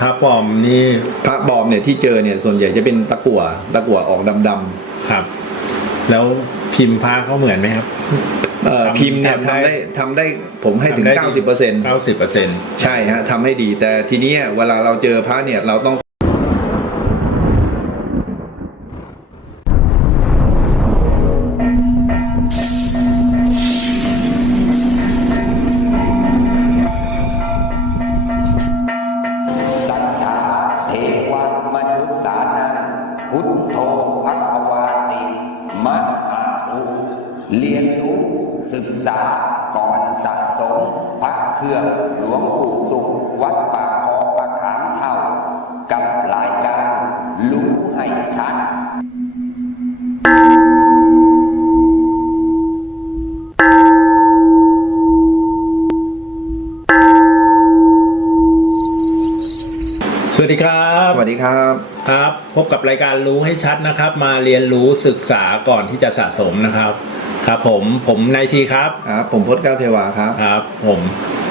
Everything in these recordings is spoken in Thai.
พระปลอมนี่พระปลอมเนี่ยที่เจอเนี่ยส่วนใหญ่จะเป็นตะกั่วตะกั่วออกดำครับ แล้วพิมพ์พระเขาเหมือนไหมครับๆเอ่อทำพิมพ์เนี่ยทำทำได้ได้ทำได้ผมให้ถึงทำได้90%เปอร์เซ็นต์เก้าสิบเปอร์เซ็นต์ใช่ฮะทำให้ดีแต่ทีนี้เวลาเราเจอพระเนี่ยเราต้อง เครื่องหลวงปู่สุขวัดปากคลองประขามเท่า กับรายการรู้ให้ชัด สวัสดีครับสวัสดีครับ ครับ พบกับรายการรู้ให้ชัดนะครับ มาเรียนรู้ศึกษาก่อนที่จะสะสมนะครับ ครับผมผมนายทีครับครับผมพจน์ก้าวเทวาครับครับ ผม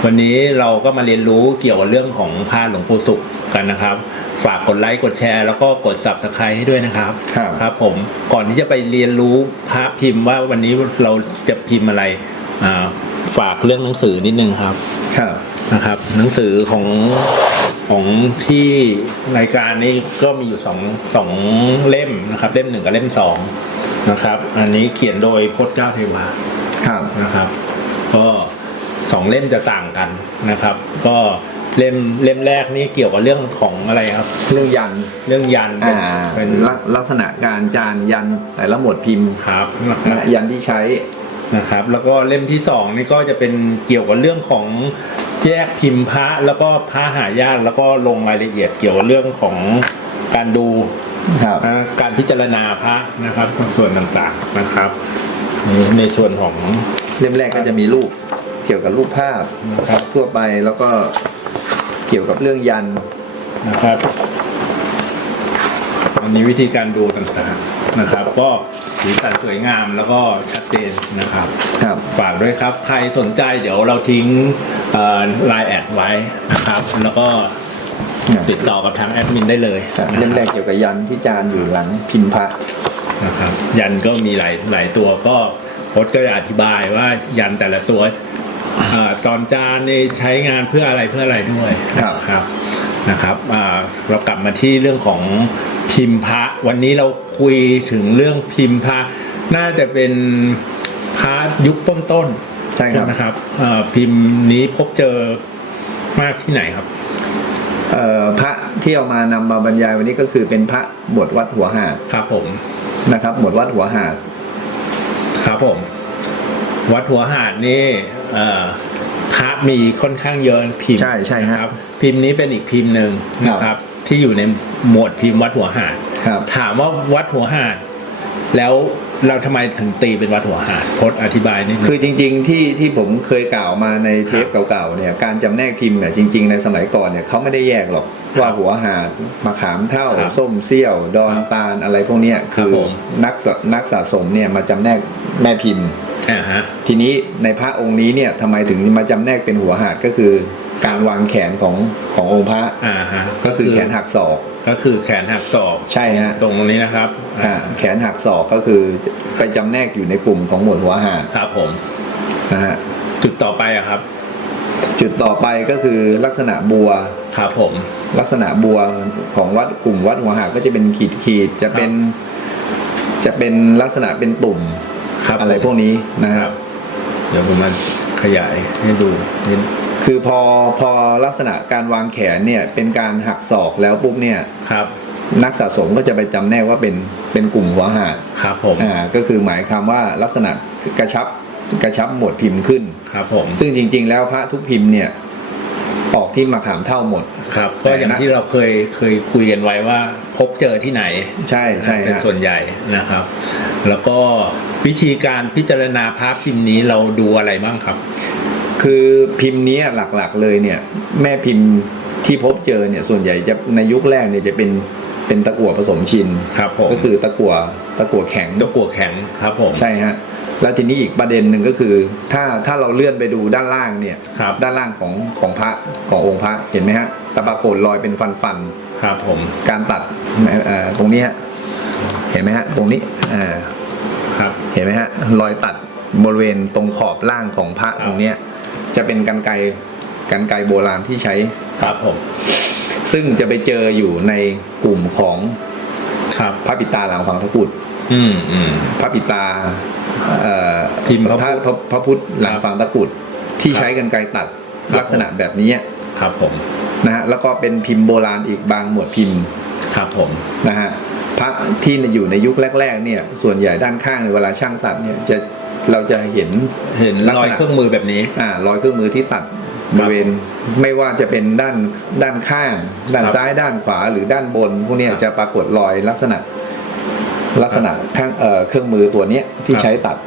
วันนี้เราก็มาเรียนรู้เกี่ยวกับเรื่องของพระหลวงปู่สุขกันนะครับ ฝากกดไลค์กดแชร์ แล้วก็กด subscribe ให้ด้วยนะครับครับครับ ผมก่อนที่จะไปเรียนรู้พระพิมพ์ว่าวันนี้เราจะพิมพ์อะไรอ่าฝากเรื่องหนังสือนิดนึงครับครับนะครับ หนังสือของของที่รายการนี้ก็มีอยู่สองสองเล่มนะครับ เล่มหนึ่งกับเล่มสอง นะครับ อันนี้เขียนโดยพจน์เจ้าเทวาครับนะครับ ก็สองเล่มจะต่างกันนะครับ ก็เล่มเล่มแรกนี่เกี่ยวกับเรื่องของอะไรครับ เรื่องยันเรื่องยันเป็นอ่าเป็นลักลักษณะการจานยันแต่ละหมวดพิมพ์ครับนะครับนะยันที่ใช้นะครับ แล้วก็เล่มที่สองนี่ก็จะเป็นเกี่ยวกับเรื่องของแยกพิมพ์พระแล้วก็พระหายากแล้วก็ลงรายละเอียดเกี่ยวกับเรื่องของการดู ครับนะการพิจารณาพระนะครับส่วนต่างๆนะครับในส่วนของเล่มแรกก็จะมีรูปเกี่ยวกับรูปภาพนะครับทั่วไปแล้วก็เกี่ยวกับเรื่องยันนะครับอันนี้วิธีการดูต่างๆนะครับ ก็สีสันสวยงามแล้วก็ชัดเจนนะครับครับฝากด้วยครับ ใครสนใจเดี๋ยวเราทิ้งไลน์แอดไว้นะครับ แล้วก็ ติดต่อกับทางแอดมินได้เลยครับนะเล่มแรคกรับเกี่ยวกับยันที่จานอยู่หลังพิมพ์พระนะครับยันก็มีหลายหลายตัวก็พจน์ก็จะอธิบายว่ายันแต่ละตัวอ่าตอนจานนี่ใช้งานเพื่ออะไรเพื่ออะไรด้วยครับครับนะครับอ่าเรากลับมาที่เรื่องของพิมพ์พระ วันนี้เราคุยถึงเรื่องพิมพ์พระ น่าจะเป็นพระยุคต้นๆใช่ครับนะครับเอ่อพิมพ์นี้พบเจอมากที่ไหนครับเอ่อ พระที่เอามานำมาบรรยายวันนี้ก็คือเป็นพระบทวัดหัวหาดครับผมนะครับ บทวัดหัวหาดครับผม วัดหัวหาดนี่เอ่อพระมีค่อนข้างเยอะพิมพ์ใช่ใช่ฮะครับ พิมพ์นี้เป็นอีกพิมพ์หนึ่งครับนะครับ ที่อยู่ในหมวดพิมพ์วัดหัวหาดครับถามว่าวัดหัวหาดแล้ว เราทำไมถึงตีเป็นวัดหัวหาดพจน์อธิบายนิดนึง คือจริง ๆ ที่ที่ผมเคยกล่าวมาในเทปเก่าๆเนี่ยการจำแนกพิมพ์เนี่ยจริง ๆ ในสมัยก่อนเนี่ยเขาไม่ได้แยกหรอกว่าหัวหาดมะขามเท่า ครับส้มเซี่ยว ดอนตาลอะไรพวกเนี้ยครับคือผม นักสะนักสะสมเนี่ยมาจำแนกแม่พิมพ์ อ่าฮะ ทีนี้ในพระองค์นี้เนี่ยทำไมถึงมาจำแนกเป็นหัวหาดก็คือ การวางแขนของขององค์พระอ่าฮะก็คือแขนหักศอก ก็คือแขนหักศอกใช่ฮะตรงนี้นะครับอ่าแขนหักศอกก็คือไปจำแนกอยู่ในกลุ่มของหมวดหัวหาดครับผมนะฮะจุดต่อไปอะครับ จุดต่อไปก็คือลักษณะบัวครับผม ลักษณะบัวของวัดกลุ่มวัดหัวหาดก็จะเป็นขีดขีดๆจะเป็นจะเป็นลักษณะเป็นตุ่มครับอะไรพวกนี้นะคครัรับบเดี๋ยวผมมาขยายให้ดูนิด คือพอพอลักษณะการวางแขนเนี่ยเป็นการหักศอกแล้วปุ๊บเนี่ยครับ นักสะสมก็จะไปจำแนกว่าเป็นเป็นกลุ่มหัวหาดครับผมอ่าก็คือหมายความว่าลักษณะกระชับกระชับหมวดพิมพ์ขึ้นครับผมซึ่งจริง ๆ แล้วพระทุกพิมพ์เนี่ยออกที่มะขามเท่าหมดครับก็อย่างที่เราเคยเคยคุยกันไว้ว่า พบเจอที่ไหน ใช่ใช่เป็นฮะส่วนใหญ่นะครับ แล้วก็วิธีการพิจารณาภาพพิมพ์นี้เราดูอะไรบ้างครับ คือพิมพ์เนี้ยหลักๆเลยเนี่ย แม่พิมพ์ที่พบเจอเนี่ยส่วนใหญ่จะในยุคแรกเนี่ยจะเป็นเป็นตะกั่วผสมชินครับผมก็คือตะกั่วตะกั่วแข็งตะกั่วแข็งครับผมใช่ฮะแล้วทีนี้อีกประเด็นหนึ่งก็คือ ถ้าถ้าเราเลื่อนไปดูด้านล่างเนี่ยครับด้านล่างของของพระขององค์พระเห็นไหมฮะจะปรากฏรอยเป็นฟันฟันครับผมๆการตัดเอ่อตรงนี้ฮะเห็นไหมฮะตรงนี้อ่าครับเห็นไหมฮะรอยตัดบริเวณตรงขอบล่างของพระครับตรงเนี้ย จะเป็นกันไกรกันไกรโบราณที่ใช้ครับผมซึ่งจะไปเจออยู่ในกลุ่มของครับพระปิดตาหลังฝังตะกรุดอืมอืมพระปิดตาเอ่อพิมพ์พระพระพุทธพระพุทธหลังฝังตะกรุดที่ครับใช้กันไกรตัดครับลักษณะแบบนี้ครับผมนะฮะแล้วก็เป็นพิมพ์โบราณอีกบางหมวดพิมพ์ครับผมนะฮะพระที่อยู่ในยุคแรก ๆ เนี่ย ส่วนใหญ่ด้านข้างเวลาช่างตัดเนี่ยจะ เราจะเห็นเห็นลักรอษยณะเครื่องมือแบบนี้ อ่ารอยเครื่องมือที่ตัดบริเวณไม่ว่าจะเป็นด้านด้านข้าง ด้านครับซ้ายด้านขวาหรือด้านบน พวกเนี้ยครับจะปรากฏรอยลักษณะ ลักษณะข้างเอ่อเครื่องมือตัวเนี้ยที่ครับ ใช้ตัด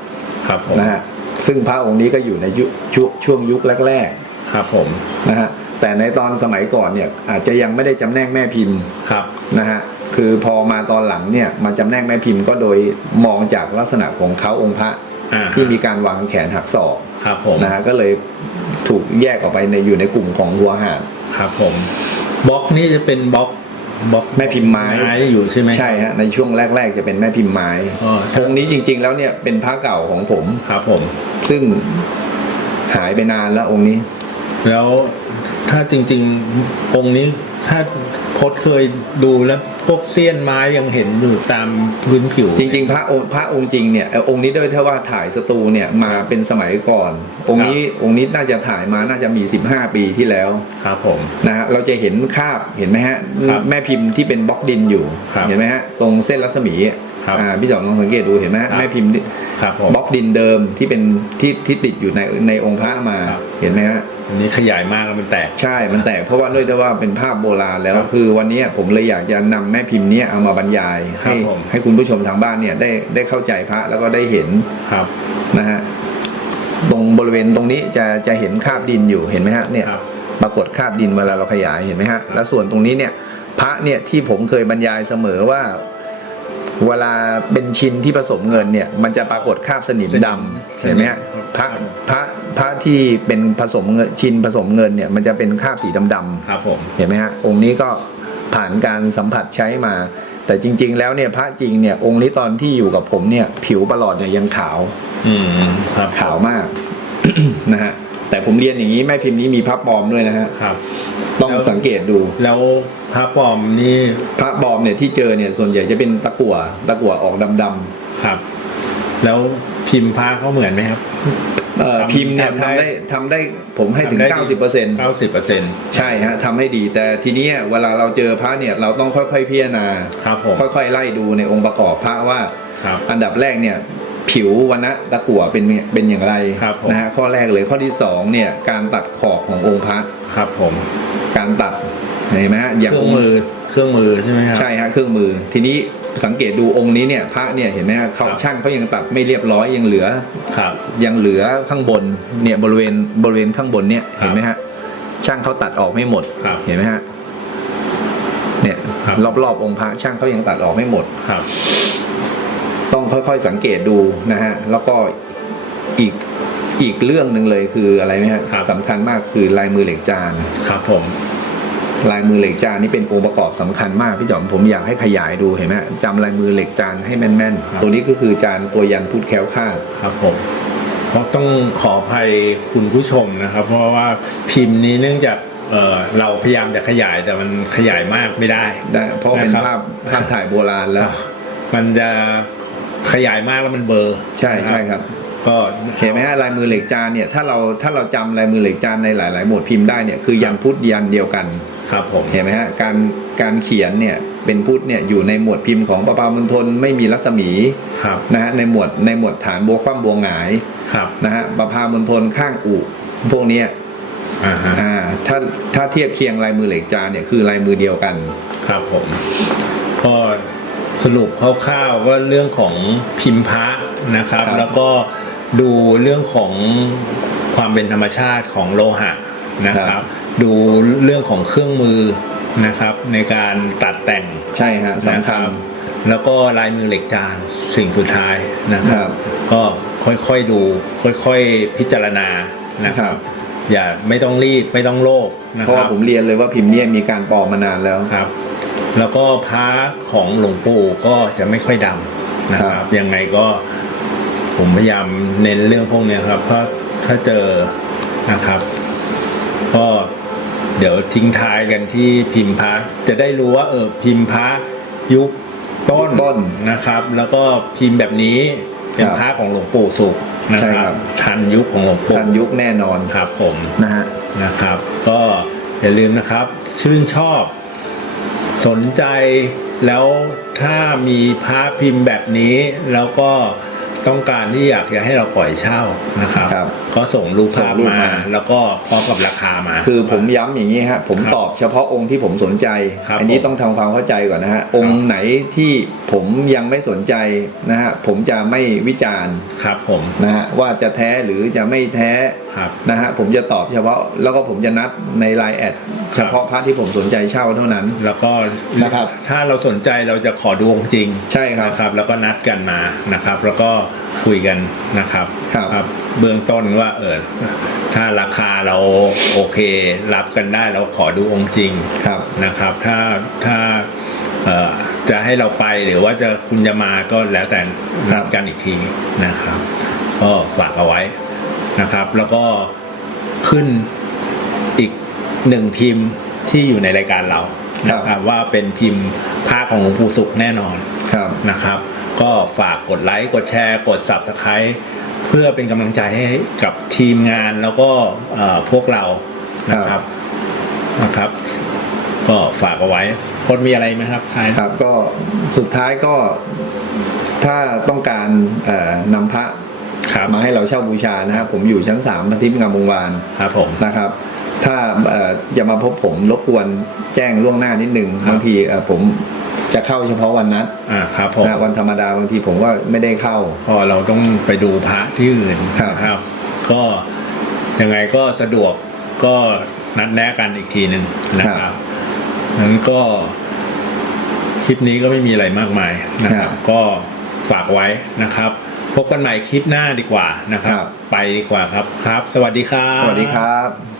ครับผมนะฮะซึ่งพระองค์นี้ก็อยู่ในยุคช่วงช่วงยุคแรกครับผมๆนะฮะแต่ในตอนสมัยก่อนเนี่ยอาจจะยังไม่ได้จำแนกแม่พิมพ์ ครับ นะฮะ คือพอมาตอนหลังเนี่ยมาจำแนกแม่พิมพ์ก็โดยมองจากลักษณะของเขาองค์พระอ่า ที่มีการวางแขนหักศอกครับผมนะฮะก็เลยถูกแยกออกไปในอยู่ในกลุ่มของหัวหาดครับผมบล็อกนี่จะเป็นบล็อกบล็อกแม่พิมพ์ไม้อยู่ใช่ไหมใช่ฮะในช่วงแรก ๆ จะเป็นแม่พิมพ์ไม้อ๋อองค์นี้จริง ๆ แล้วเนี่ยเป็นพระเก่าของผมครับผม ซึ่งหายไปนานแล้วองค์นี้ แล้วถ้าจริง ๆ องค์นี้ถ้าพดเคยดูแล้ว พวกเสี้ยนไม้ยังเห็นอยู่ตามพื้นผิว จริง ๆ พระองค์พระองค์จริงเนี่ยเอ่อองค์นี้ด้วยถ้าว่าถ่ายสตูเนี่ยมาเป็นสมัยก่อน องค์นี้องค์นี้น่าจะถ่ายมาน่าจะมี 15 ปีที่แล้วครับผม นะฮะเราจะเห็นคราบเห็นไหมฮะครับแม่พิมพ์ที่เป็นบล็อกดินอยู่ครับเห็นไหมฮะตรงเส้นรัศมีอะครับอ่าพี่จอมลองสังเกตดูเห็นไหมฮะครับ แม่พิมพ์ที่ ครับผม บล็อกดินเดิมที่เป็นที่ที่ติดอยู่ในในองค์พระมาครับ เห็นไหมฮะ อันนี้ขยายมากแล้วมันแตก ใช่ มันแตกเพราะว่าด้วยที่ว่าเป็นภาพโบราณแล้ว ครับคือวันนี้ผมเลยอยากจะนำแม่พิมพ์เนี้ยเอามาบรรยายครับให้ผม ให้คุณผู้ชมทางบ้านเนี่ยได้ได้เข้าใจพระแล้วก็ได้เห็นครับ นะฮะตรงบริเวณตรงนี้จะจะเห็นคราบดินอยู่เห็นไหมฮะเนี่ย ครับ ปรากฏคราบดินเวลาเราขยายเห็นไหมฮะแล้วส่วนตรงนี้เนี่ย พระเนี่ยที่ผมเคยบรรยายเสมอว่า เวลาเป็นชิ้นที่ผสมเงินเนี่ยมันจะปรากฏคราบสนิมดำสนิมเห็นไหมฮะพระพระพระที่เป็นผสมเงินชิ้นผสมเงินเนี่ยมันจะเป็นคราบสีดำๆครับผมเห็นไหมฮะองค์นี้ก็ผ่านการสัมผัสใช้มา แต่จริง ๆ แล้วเนี่ยพระจริงเนี่ยองค์นี้ตอนที่อยู่กับผมเนี่ยผิวประหลอดเนี่ยยังขาว อืมครับขาวมาก นะฮะแต่ผมเรียนอย่างนี้แม่พิมพ์นี้มีพระปลอมด้วยนะฮะครับ ต้องแล้วสังเกตดู แล้ว พระปลอมนี่พระปลอมเนี่ยที่เจอเนี่ยส่วนใหญ่จะเป็นตะกั่วตะกั่วออกดำครับ แล้วพิมพ์พระเขาเหมือนไหมครับๆเอ่อทำพิมพ์เนี่ยทำทำได้ได้ทำได้ผมให้ถึง ทำได้90%เปอร์เซ็นต์เก้าสิบเปอร์เซ็นต์ใช่ฮะทำให้ดีแต่ทีเนี้ยเวลาเราเจอพระเนี่ยเราต้องค่อยๆพิจารณา ครับผมค่อยๆไล่ดูในองค์ประกอบพระว่า ครับ อันดับแรกเนี่ยผิววันนะตะกั่วเป็นเป็นอย่างไรครับผม นะฮะข้อแรกเลยข้อที่สองเนี่ยการตัดขอบขององค์พระ ครับผม การตัด เห็นไหมฮะอย่างเครื่องมือเครื่องมือใช่ไหมครับใช่ฮะเครื่องมือ ทีนี้สังเกตดูองค์นี้เนี่ยพระเนี่ยเห็นไหมฮะเขาครับ ช่างเขายังตัดไม่เรียบร้อยยังเหลือ ครับ ยังเหลือข้างบนเนี่ยบริเวณบริเวณข้างบนเนี่ยครับเห็นไหมฮะช่างเขาตัดออกไม่หมด ครับเห็นไหมฮะเนี่ยครับ รอบๆองค์พระช่างเขายังตัดออกไม่หมด ครับต้องค่อยๆสังเกตดูนะฮะแล้วก็อีกอีกเรื่องหนึ่งเลยคืออะไรไหมฮะครับสำคัญมากคือลายมือเหล็กจาน ครับผม ลายมือเหล็กจานนี่เป็นองค์ประกอบสำคัญมากพี่จอมผมอยากให้ขยายดูเห็นไหมฮะจำลายมือเหล็กจานให้แม่นครับๆตัวนี้ก็คือจานตัวยันพุทธแคล้วคลาดครับผมเพราะต้องขออภัยคุณผู้ชมนะครับ เพราะว่าพิมพ์นี้เนื่องจากเอ่อเราพยายามจะขยายแต่มันขยายมากไม่ได้ได้เพราะเป็นนะครับภาพภาพถ่ายโบราณแล้ว มันจะขยายมากแล้วมันเบลอร์ใช่ใช่ครับ ก็เห็นไหมฮะลายมือเหล็กจานเนี่ยถ้าเราถ้าเราจำลายมือเหล็กจานในหลาย ๆ หมวดพิมพ์ได้เนี่ยคือยันพุทธยันเดียวกันครับผมเห็นไหมฮะการการเขียนเนี่ยเป็นพุทธเนี่ยอยู่ในหมวดพิมพ์ของประปามณฑลไม่มีรัศมีครับนะฮะในหมวดในหมวดฐานบัวคว่ำบัวหงายครับนะฮะประพามณฑลข้างอุพวกเนี้ยอ่าฮะอ่าถ้าถ้าเทียบเคียงลายมือเหล็กจานเนี่ยคือลายมือเดียวกันครับผมก็สรุปคร่าวๆว่าเรื่องของพิมพ์พระนะครับครับแล้วก็ ดูเรื่องของความเป็นธรรมชาติของโลหะนะคครัรับบดูเรื่องของเครื่องมือนะครับ ในการตัดแต่งใช่ฮะสำคัญนะรับแล้วก็ลายมือเหล็กจานสิ่งสุดท้ายนะคครัรับบก็ค่อยๆดู ค่อยๆพิจารณานะคครัรับบอย่าไม่ต้องรีบไม่ต้องโลภนะเพคราะรัว่าบผมเรียนเลยว่าพิมพ์เนี่ยมีการปลอมมานานแล้วครับ แล้วก็พระของหลวงปู่ก็จะไม่ค่อยดังนะคครัรับบยังไงก็ ผมพยายามเน้นเรื่องพวกเนี้ยครับเพราะถ้าเจอนะครับ ก็เดี๋ยวทิ้งท้ายกันที่พิมพ์พระจะได้รู้ว่าเออพิมพ์พระยุคต้นต้นนะครับ แล้วก็พิมพ์แบบนี้เป็นครับพระของหลวงปู่สุขนะใช่คครัรับบทันยุคของหลวงปู่ทันยุคแน่นอนครับผมนะฮะนะครับ ก็อย่าลืมนะครับ ชื่นชอบสนใจแล้วถ้ามีพระพิมพ์แบบนี้แล้วก็ ต้องการที่อยากจะให้เราปล่อยเช่านะครับ ครับก็ส่งรูปส่ภางพรูปมา มา แล้วก็พร้อมกับราคามา คือผมย้ำอย่างนี้ฮะผมครับตอบเฉพาะองค์ที่ผมสนใจ ครับอันนี้ผมต้องทำความเข้าใจก่อนนะฮะองค์ไหนที่ ผมยังไม่สนใจนะฮะผมจะไม่วิจารณ์ครับผมนะฮะว่าจะแท้หรือจะไม่แท้ครับนะฮะผมจะตอบเฉพาะแล้วก็ผมจะนัดในไลน์แอดเฉพาะพระที่ผมสนใจเช่าเท่านั้น แล้วก็นะครับถ้าเราสนใจเราจะขอดูองค์จริง ใช่ครับนะครับ แล้วก็นัดกันมานะครับ แล้วก็คุยกันนะครับครับเบื้องต้นว่าเออถ้าราคาเราโอเค รับกันได้เราขอดูองค์จริงครับนะครับ ถ้าถ้าเอ่อ จะให้เราไปหรือว่าจะคุณจะมาก็แล้วแต่นัดกันอีกทีนะครับ ก็ฝากเอาไว้นะครับ แล้วก็ขึ้นอีกหนึ่งพิมพ์ที่อยู่ในรายการเรานะครับ ว่าเป็นพิมพ์ผ้าของหลวงปู่สุขแน่นอนครับนะครับ ก็ฝากกดไลค์กดแชร์ กด subscribe เพื่อเป็นกำลังใจให้กับทีมงานแล้วก็เอ่อพวกเรานะครับนะครับ ก็ฝากเอาไว้พดมีอะไรไหมครับท้ายครับ ก็สุดท้ายก็ถ้าต้องการเอ่อนำพระครับมาให้เราเช่าบูชานะครับ ผมอยู่ชั้นสามพันทิพย์งามวงวานครับผมนะครับถ้าเอ่อจะมาพบผมรบกวนแจ้งล่วงหน้านิดนึงครับบางทีเอ่อผมจะเข้าเฉพาะวันนัดอ่าครับผมนะวันธรรมดาบางทีผมก็ไม่ได้เข้าพอเราต้องไปดูพระที่อื่นครับนะครับก็ยังไงก็สะดวกก็นัดแนะกันอีกทีหนึ่งนะครับ นั้นก็คลิปนี้ก็ไม่มีอะไรมากมายนะครับ ก็ฝากไว้นะครับ พบกันใหม่คลิปหน้าดีกว่านะครับ ไปดีกว่าครับครับ สวัสดีครับ สวัสดีครับ